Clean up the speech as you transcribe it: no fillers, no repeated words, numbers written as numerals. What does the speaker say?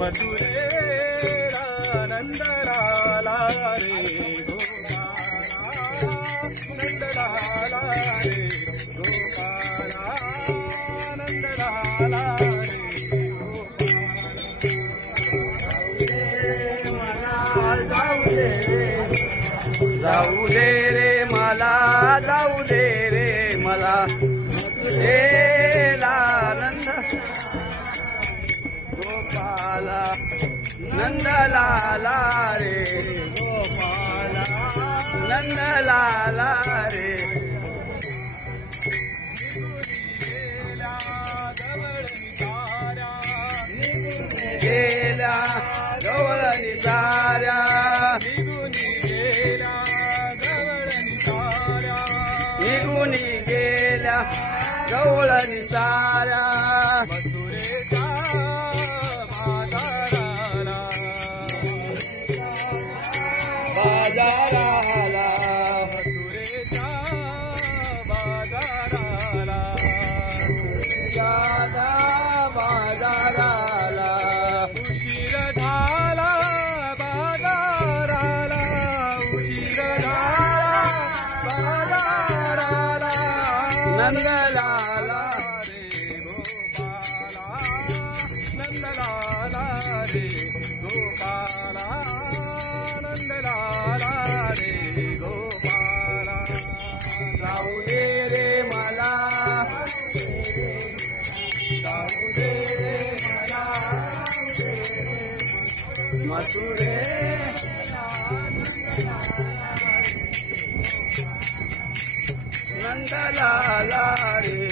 मथुरेला नंदलाला रे गोपाला नंदलाला रे गोपाला नंदलाला रे जाऊ दे रे मला जाऊ दे रे मला मथुरेला नंद गोपाला नंदलाला रे गोपाला नंदलाला रे गेल्या गवळ निसाऱ्या निघून गेल्या गवळ निसाऱ्या मथुरेच्या बाजाराला मथुरेच्या बाजाराला बाजाराला उशीर झाला बाजाराला उशीर झाला बाजाराला नंदलाला रे गोपाला नंदलाला रे गोपाला नंदलाला रे गोपाला जाऊ दे रे मला जाऊ दे रे मला मथुरे नंदलाला रे